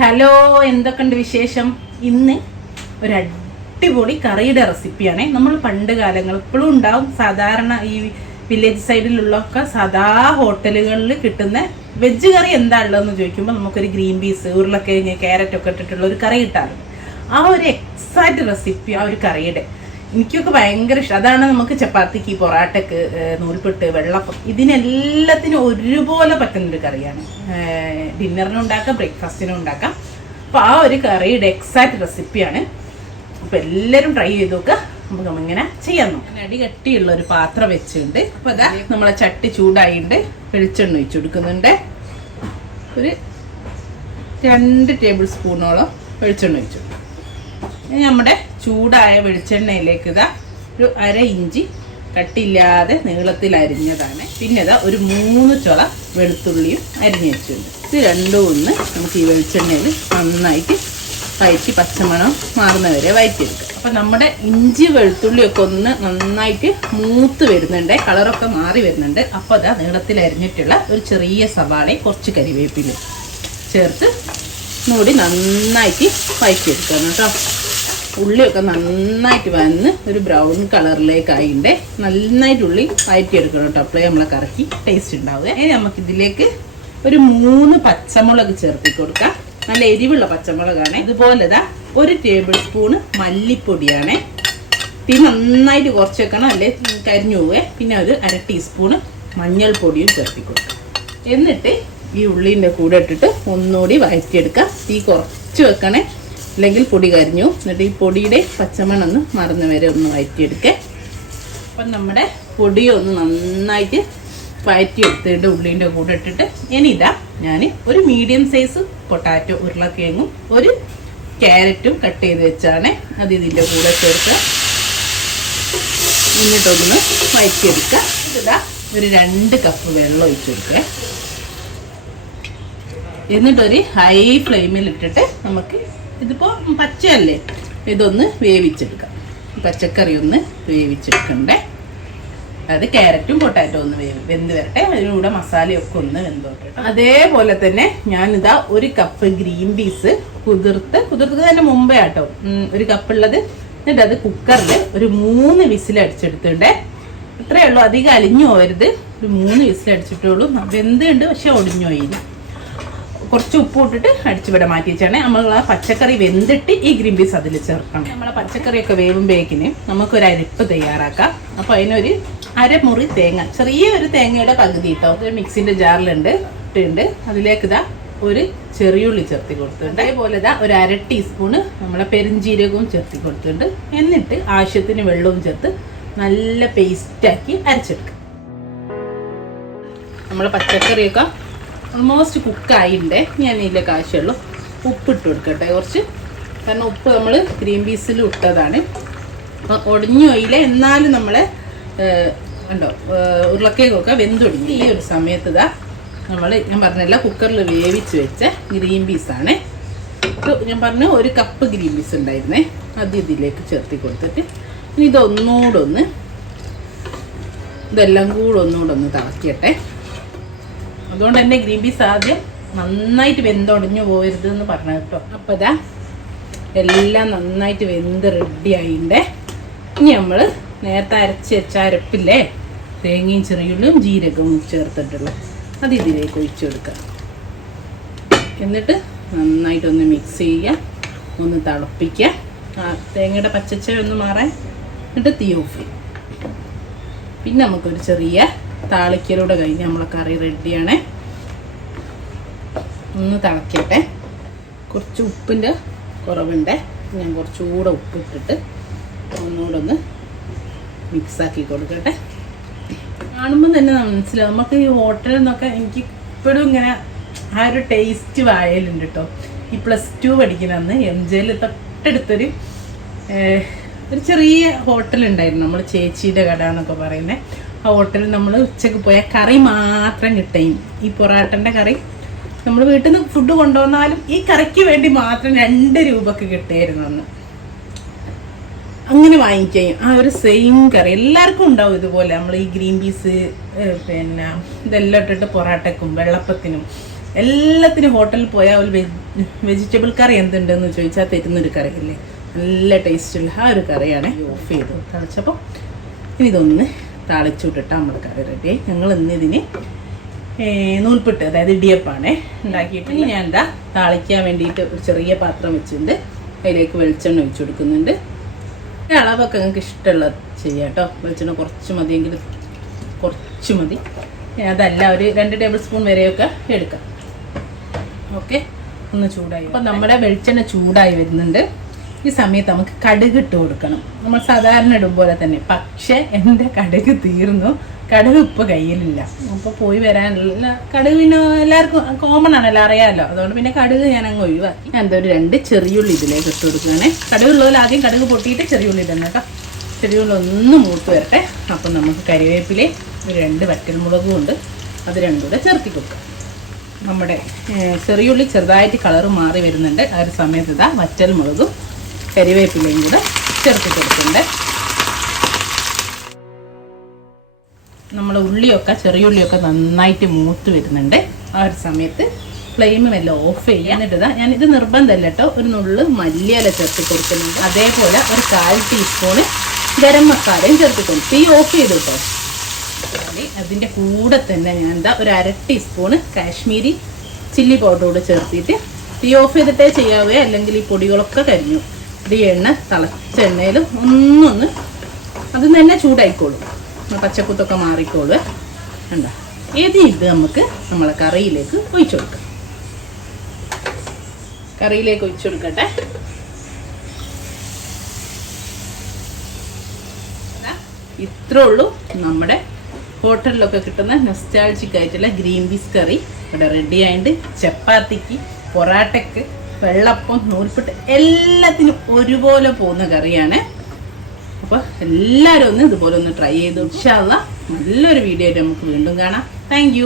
Hello എന്തൊക്കെയുണ്ട് വിശേഷം? ഇന്ന് ഒരു അടിപൊളി കറിയുടെ റെസിപ്പിയാണ്. നമ്മൾ പണ്ട് കാലങ്ങൾ ഇപ്പോഴും ഉണ്ടാവും. സാധാരണ ഈ വില്ലേജ് സൈഡിലുള്ളൊക്കെ സാധാ ഹോട്ടലുകളിൽ കിട്ടുന്ന വെജ് കറി എന്താ ഉള്ളതെന്ന് ചോദിക്കുമ്പോൾ നമുക്കൊരു ഗ്രീൻ പീസ് ഉരുളക്കിഴങ്ങ് ക്യാരറ്റ് ഒക്കെ ഇട്ടിട്ടുള്ള ഒരു കറി കിട്ടാറുണ്ട്. ആ ഒരു എക്സാക്റ്റ് റെസിപ്പി ആ ഒരു കറിയുടെ എനിക്കൊക്കെ ഭയങ്കര ഇഷ്ടം. അതാണ് നമുക്ക് ചപ്പാത്തിക്ക് പൊറാട്ടക്ക് നൂൽപെട്ട് വെള്ളപ്പം. ഇതിനെല്ലാത്തിനും ഒരുപോലെ പറ്റുന്നൊരു കറിയാണ്. ഡിന്നറിനും ഉണ്ടാക്കാം ബ്രേക്ക്ഫാസ്റ്റിനും ഉണ്ടാക്കാം. അപ്പോൾ ആ ഒരു കറിയുടെ എക്സാക്ട് റെസിപ്പിയാണ്. അപ്പോൾ എല്ലാവരും ട്രൈ ചെയ്ത് നോക്കുക നമുക്ക് ഇങ്ങനെ ചെയ്യാൻ നോക്കാം. അടി കട്ടിയുള്ള ഒരു പാത്രം വെച്ചിട്ടുണ്ട്. അപ്പോൾ അതാ നമ്മളെ ചട്ടി ചൂടായിട്ടുണ്ട് വെളിച്ചെണ്ണ ഒഴിച്ചു കൊടുക്കുന്നുണ്ട്. ഒരു രണ്ട് ടേബിൾ സ്പൂണോളം വെളിച്ചെണ്ണ ഒഴിച്ചു. ഇനി നമ്മുടെ ചൂടായ വെളിച്ചെണ്ണയിലേക്ക് ഇതാ ഒരു അര ഇഞ്ചി കട്ടില്ലാതെ നീളത്തിൽ അരിഞ്ഞതാണ്. പിന്നെ ഇതാ ഒരു മൂന്ന് ചുള വെളുത്തുള്ളിയും അരിഞ്ഞു വെച്ചിട്ടുണ്ട്. ഇത് രണ്ടും ഒന്ന് നമുക്ക് ഈ വെളിച്ചെണ്ണയിൽ നന്നായിട്ട് വയറ്റി പച്ചമണം മാറുന്നവരെ വയറ്റിയെടുക്കുക അപ്പം നമ്മുടെ ഇഞ്ചി വെളുത്തുള്ളിയൊക്കെ ഒന്ന് നന്നായിട്ട് മൂത്ത് വരുന്നുണ്ട് കളറൊക്കെ മാറി വരുന്നുണ്ട്. അപ്പോൾ അതാ നീളത്തിൽ അരിഞ്ഞിട്ടുള്ള ഒരു ചെറിയ സവാളയും കുറച്ച് കരിവേപ്പിലും ചേർത്ത് മൂടി നന്നായിട്ട് വയറ്റിയെടുക്കണം കേട്ടോ. ഉള്ളിയൊക്കെ നന്നായിട്ട് വന്ന് ഒരു ബ്രൗൺ കളറിലേക്കായിണ്ടേ നന്നായിട്ട് ഉള്ളി വഴറ്റിയെടുക്കണം കേട്ടോ. അപ്പോഴേ നമ്മളെ കറക്കി ടേസ്റ്റ് ഉണ്ടാവുക. ഇനി നമുക്കിതിലേക്ക് ഒരു മൂന്ന് പച്ചമുളക് ചേർത്തി കൊടുക്കാം. നല്ല എരിവുള്ള പച്ചമുളകാണ്. ഇതുപോലെ ദാ ഒരു ടേബിൾ സ്പൂണ് മല്ലിപ്പൊടിയാണ്. തീ നന്നായിട്ട് കുറച്ച് വെക്കണം അല്ലേ? കരിഞ്ഞു പോവേ. പിന്നെ ഒരു അര ടീസ്പൂണ് മഞ്ഞൾപ്പൊടിയും ചേർത്തി കൊടുക്കാം. എന്നിട്ട് ഈ ഉള്ളിന്റെ കൂടെ ഇട്ടിട്ട് ഒന്നുകൂടി വയറ്റിയെടുക്കാം. തീ കുറച്ച് വെക്കണേ. അല്ലെങ്കിൽ പൊടി കരിഞ്ഞു. എന്നിട്ട് ഈ പൊടിയുടെ പച്ചമണം ഒന്ന് മറന്നു വരെ ഒന്ന് വഴറ്റിയെടുക്കേ അപ്പം നമ്മുടെ പൊടി ഒന്ന് നന്നായിട്ട് വഴറ്റിയെടുത്തിട്ട് ഉള്ളിന്റെ കൂടെ ഇട്ടിട്ട് ഇനി ഇതാ ഞാൻ ഒരു മീഡിയം സൈസ് പൊട്ടാറ്റോ ഉരുളക്കിഴങ്ങും ഒരു ക്യാരറ്റും കട്ട് ചെയ്ത് വെച്ചാണ് അത് ഇതിന്റെ കൂടെ ചേർക്കുക എന്നിട്ടൊന്ന് വഴറ്റിയെടുക്കുക ഇതാ ഒരു രണ്ട് കപ്പ് വെള്ളം ഒഴിച്ചു കൊടുക്കുക എന്നിട്ടൊരു ഹൈ ഫ്ലെയിമിൽ ഇട്ടിട്ട് നമുക്ക് ഇതിപ്പോൾ പച്ചയല്ലേ? ഇതൊന്ന് വേവിച്ചെടുക്കാം. പച്ചക്കറി ഒന്ന് വേവിച്ചെടുക്കണ്ടേ? അത് ക്യാരറ്റും പൊട്ടാറ്റോ ഒന്ന് വേവ് വെന്ത് വരട്ടെ. അതിലൂടെ മസാലയൊക്കെ ഒന്ന് വെന്തോട്ടെ അതേപോലെ തന്നെ ഞാനിതാ ഒരു കപ്പ് ഗ്രീൻ പീസ് കുതിർത്ത് കുതിർത്തത് തന്നെ മുമ്പേ ആട്ടോ. ഒരു കപ്പുള്ളത്. എന്നിട്ട് അത് കുക്കറിൽ ഒരു മൂന്ന് വിസിൽ അടിച്ചെടുത്തിട്ടുണ്ടേ ഇത്രയേ ഉള്ളൂ. അധികം അലിഞ്ഞു പോകരുത് ഒരു മൂന്ന് വിസിൽ അടിച്ചിട്ടുള്ളൂ വെന്തുണ്ട് പക്ഷെ ഒടിഞ്ഞു പോയില്ല. കുറച്ച് ഉപ്പ് ഇട്ടിട്ട് അടിച്ചുവിടെ മാറ്റി വെച്ചാണ്. നമ്മൾ ആ പച്ചക്കറി വെന്തിട്ട് ഈ ഗ്രീൻ പീസ് അതിൽ ചേർക്കണം. നമ്മളെ പച്ചക്കറിയൊക്കെ വേവുമ്പോഴേക്കിന് നമുക്കൊരു അരിപ്പ് തയ്യാറാക്കാം. അപ്പോൾ അതിനൊരു അരമുറി തേങ്ങ ചെറിയ ഒരു തേങ്ങയുടെ പകുതി കേട്ടോ ഒരു മിക്സിന്റെ ജാറിലുണ്ട് ഇട്ടുണ്ട് അതിലേക്ക് ഇതാ ഒരു ചെറിയുള്ളി ചേർത്തി കൊടുത്തിട്ടുണ്ട്. അതേപോലെ ഇതാ ഒരു അര ടീസ്പൂണ് നമ്മളെ പെരിഞ്ജീരകവും ചേർത്തി കൊടുത്തിട്ടുണ്ട്. എന്നിട്ട് ആവശ്യത്തിന് വെള്ളവും ചേർത്ത് നല്ല പേസ്റ്റാക്കി അരച്ചെടുക്കുക നമ്മളെ പച്ചക്കറിയൊക്കെ ഓൾമോസ്റ്റ് കുക്കായിട്ടുണ്ട് ഞാൻ ഇതിലെ കാശുള്ളൂ ഉപ്പിട്ട് കൊടുക്കട്ടെ. കുറച്ച്. കാരണം ഉപ്പ് നമ്മൾ ഗ്രീൻ പീസിൽ ഇട്ടതാണ്. അപ്പം ഒടിഞ്ഞു പോയില്ല എന്നാലും നമ്മളെ ഏഹ്, ഉണ്ടോ ഉരുളക്കേക്കൊക്കെ വെന്തൊടിഞ്ഞു. ഈ ഒരു സമയത്ത് ഇതാ നമ്മൾ ഞാൻ പറഞ്ഞല്ല കുക്കറിൽ വേവിച്ച് വെച്ച ഗ്രീൻ പീസാണ്. ഞാൻ പറഞ്ഞു ഒരു കപ്പ് ഗ്രീൻ പീസ് ഉണ്ടായിരുന്നേ. അത് ഇതിലേക്ക് ചേർത്തി കൊടുത്തിട്ട് ഇനി ഇതൊന്നുകൂടെ ഒന്ന് ഇതെല്ലാം കൂടെ ഒന്നുകൂടെ ഒന്ന് തിളക്കട്ടെ. അതുകൊണ്ട് തന്നെ ഗ്രീൻ പീസ് ആദ്യം നന്നായിട്ട് വെന്തൊടിഞ്ഞു പോകരുത് എന്ന് പറഞ്ഞു കേട്ടോ. അപ്പോൾ ഇതാ എല്ലാം നന്നായിട്ട് വെന്ത് റെഡി ആയിണ്ടേ. ഇനി നമ്മൾ നേരത്തെ അരച്ച് വെച്ച അരപ്പില്ലേ തേങ്ങയും ചെറിയുള്ളിയും ജീരകവും ചേർത്തിട്ടുള്ള അത് ഇതിലേക്ക് ഒഴിച്ചു കൊടുക്കുക. എന്നിട്ട് നന്നായിട്ടൊന്ന് മിക്സ് ചെയ്യുക ഒന്ന് തിളപ്പിക്കുക. ആ തേങ്ങയുടെ പച്ചച്ച ഒന്ന് മാറാൻ. എന്നിട്ട് തീ ഓഫ് ചെയ്യും പിന്നെ നമുക്കൊരു ചെറിയ താളിക്കലൂടെ കഴിഞ്ഞ് നമ്മളെ കറി റെഡിയാണ്. ഒന്ന് തിളക്കട്ടെ. കുറച്ച് ഉപ്പിന്റെ കുറവുണ്ട്. ഞാൻ കുറച്ചുകൂടെ ഉപ്പ് ഇട്ടിട്ട് ഒന്നുകൂടെ ഒന്ന് മിക്സാക്കി കൊടുക്കട്ടെ. കാണുമ്പോൾ തന്നെ മനസ്സിലാവും. നമുക്ക് ഈ ഹോട്ടലിൽ നിന്നൊക്കെ എനിക്ക് ഇപ്പോഴും ഇങ്ങനെ ആ ഒരു ടേസ്റ്റ് വായലുണ്ട് കേട്ടോ ഈ പ്ലസ് ടു പഠിക്കുന്ന അന്ന് എം ജെയിൽ തൊട്ടടുത്തൊരു ഒരു ചെറിയ ഹോട്ടലുണ്ടായിരുന്നു നമ്മൾ ചേച്ചിയുടെ കട എന്നൊക്കെ പറയുന്നത് ആ ഹോട്ടലിൽ നമ്മൾ ഉച്ചയ്ക്ക് പോയ കറി മാത്രം കിട്ടുകയും ഈ പൊറാട്ടന്റെ കറി നമ്മൾ വീട്ടിൽ നിന്ന് ഫുഡ് കൊണ്ടുവന്നാലും ഈ കറിക്ക് വേണ്ടി മാത്രം രണ്ട് രൂപക്ക് കിട്ടുമായിരുന്നു അന്ന്. അങ്ങനെ വാങ്ങിക്കുകയും ആ ഒരു സെയിം കറി. എല്ലാവർക്കും ഉണ്ടാവും ഇതുപോലെ. നമ്മൾ ഈ ഗ്രീൻ പീസ് പിന്നെ ഇതെല്ലാം ഇട്ടിട്ട് പൊറാട്ടക്കും വെള്ളപ്പത്തിനും എല്ലാത്തിനും ഹോട്ടലിൽ പോയാൽ ഒരു വെജിറ്റബിൾ കറി എന്തുണ്ടെന്ന് ചോദിച്ചാൽ തരുന്നൊരു കറിയില്ലേ നല്ല ടേസ്റ്റുള്ള ആ ഒരു കറിയാണ് ഓഫ് ചെയ്ത് തളിച്ചപ്പോൾ ഇനി ഇതൊന്ന് താളിച്ചു വിട്ടിട്ട് നമ്മുടെ കറി റെഡി ഞങ്ങൾ ഇന്ന് ഇതിന് നൂൽപ്പിട്ട് അതായത് ഇടിയപ്പാണ് ഉണ്ടാക്കിയിട്ട് ഇനി ഞാൻ എന്താ താളിക്കാൻ വേണ്ടിയിട്ട് ഒരു ചെറിയ പാത്രം വെച്ചിട്ടുണ്ട്. അതിലേക്ക് വെളിച്ചെണ്ണ ഒഴിച്ചു കൊടുക്കുന്നുണ്ട്. അളവൊക്കെ നിങ്ങൾക്ക് ഇഷ്ടമുള്ള ചെയ്യാം കേട്ടോ. വെളിച്ചെണ്ണ കുറച്ച് മതിയെങ്കിൽ കുറച്ച് മതി. അതല്ല ഒരു രണ്ട് ടേബിൾ സ്പൂൺ വരെയൊക്കെ എടുക്കാം. ഓക്കെ? ഒന്ന് ചൂടായി അപ്പം നമ്മുടെ വെളിച്ചെണ്ണ ചൂടായി വരുന്നുണ്ട്. ഈ സമയത്ത് നമുക്ക് കടുക് ഇട്ട് കൊടുക്കണം. നമ്മൾ സാധാരണ ഇടും പോലെ തന്നെ. പക്ഷേ എന്റെ കടുക് തീർന്നു. കടുക് ഇപ്പോൾ കയ്യിലില്ല. അപ്പോൾ പോയി വരാനുള്ള കടുക് പിന്നെ എല്ലാവർക്കും കോമൺ ആണല്ലോ അറിയാമല്ലോ അതുകൊണ്ട് പിന്നെ കടുക് ഞാൻ അങ്ങ് ഒഴിവാക്കി. ഞാൻ എന്താ ഒരു രണ്ട് ചെറിയുള്ളി ഇതിലേക്ക് ഇട്ട് കൊടുക്കുകയാണേ. കടുക് ഉള്ളതിൽ ആദ്യം കടുക് പൊട്ടിയിട്ട് ചെറിയുള്ളി ഇടണം കേട്ടോ. ചെറിയുള്ളി ഒന്ന് മൂത്ത് വരട്ടെ. അപ്പം നമുക്ക് കരിവേപ്പിലെ ഒരു രണ്ട് വറ്റൽമുളകും ഉണ്ട്. അത് രണ്ടും കൂടെ ചേർത്തി കൊടുക്കാം. നമ്മുടെ ചെറിയുള്ളി ചെറുതായിട്ട് കളറ് മാറി വരുന്നുണ്ട്. ആ ഒരു സമയത്ത് ഇതാ വറ്റൽ മുളകും കരിവേപ്പിലയും കൂടെ ചേർത്ത് കൊടുക്കുന്നുണ്ട് നമ്മൾ ഉള്ളിയൊക്കെ ചെറിയുള്ളിയൊക്കെ നന്നായിട്ട് മൂത്ത് വരുന്നുണ്ട്. ആ ഒരു സമയത്ത് ഫ്ലെയിം എല്ലാം ഓഫ് ചെയ്യുക എന്നിട്ട് ഞാൻ ഇത് നിർബന്ധമല്ല കേട്ടോ ഒരു നുള്ളു മല്ലിയില ചേർത്ത് കൊടുക്കുന്നുണ്ട്. അതേപോലെ ഒരു കാൽ ടീസ്പൂണ് ഗരം മസാലയും ചേർത്ത് കൊടുക്കും തീ ഓഫ് ചെയ്തു കേട്ടോ. അതിന്റെ കൂടെ തന്നെ ഞാൻ എന്താ ഒരു അര ടീസ്പൂണ് കാശ്മീരി ചില്ലി പൗഡർ കൂടെ ചേർത്തിട്ട് തീ ഓഫ് ചെയ്തിട്ടേ ചെയ്യാവേ അല്ലെങ്കിൽ ഈ പൊടികളൊക്കെ കരിഞ്ഞു. ഇത് എണ്ണ തിളച്ച എണ്ണയിൽ ഒന്നൊന്ന് അത് തന്നെ ചൂടായിക്കോളും. മാറിക്കോളൂ കണ്ട? ഏത് ഇത് നമുക്ക് നമ്മളെ കറിയിലേക്ക് ഒഴിച്ചു കൊടുക്കാം. കറിയിലേക്ക് ഒഴിച്ചു കൊടുക്കട്ടെ. ഇത്രേ ഉള്ളൂ നമ്മുടെ ഹോട്ടലിലൊക്കെ കിട്ടുന്ന നെസ്റ്റാൾജിക് ആയിട്ടുള്ള ഗ്രീൻ പീസ് കറി. ഇവിടെ റെഡി ആയിട്ട് ചപ്പാത്തിക്ക് പൊറാട്ടയ്ക്ക് വെള്ളപ്പം നൂൽപ്പുട്ട് എല്ലാത്തിനും ഒരുപോലെ പോകുന്ന കറിയാണ്. അപ്പോൾ എല്ലാവരും ഒന്ന് ഇതുപോലെ ഒന്ന് ട്രൈ ചെയ്തു. ഇൻഷാല്ല നല്ലൊരു വീഡിയോ ആയിട്ട് നമുക്ക് വീണ്ടും കാണാം. താങ്ക്